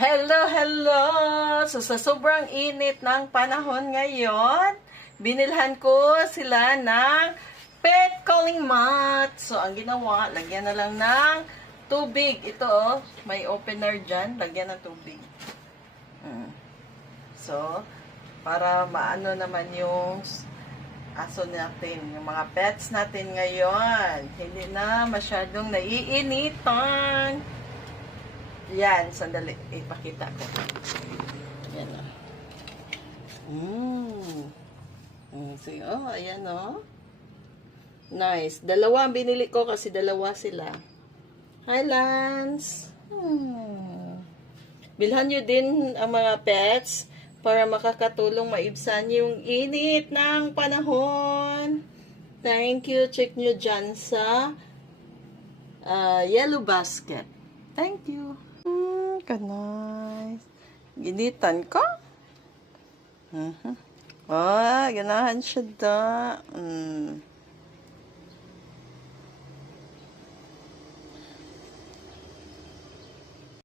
Hello, hello! So, sa sobrang init ng panahon ngayon, binilhan ko sila ng pet calling mat. So, ang ginawa, lagyan na lang ng tubig. Ito, oh, may opener dyan. Lagyan ng tubig. So, para maano naman yung aso natin, yung mga pets natin ngayon. Hindi na masyadong naiinitan. Yan, sandali. Ipakita ko. Yan na. Sige, oh, ayan oh. Nice. Dalawa ang binili ko kasi dalawa sila. Hi, Lance. Bilhan nyo din ang mga pets para makakatulong maibsan yung init ng panahon. Thank you. Check nyo dyan sa Yellow Basket. Thank you. Nice. Ginitan ko? Oh, ganahan siya da.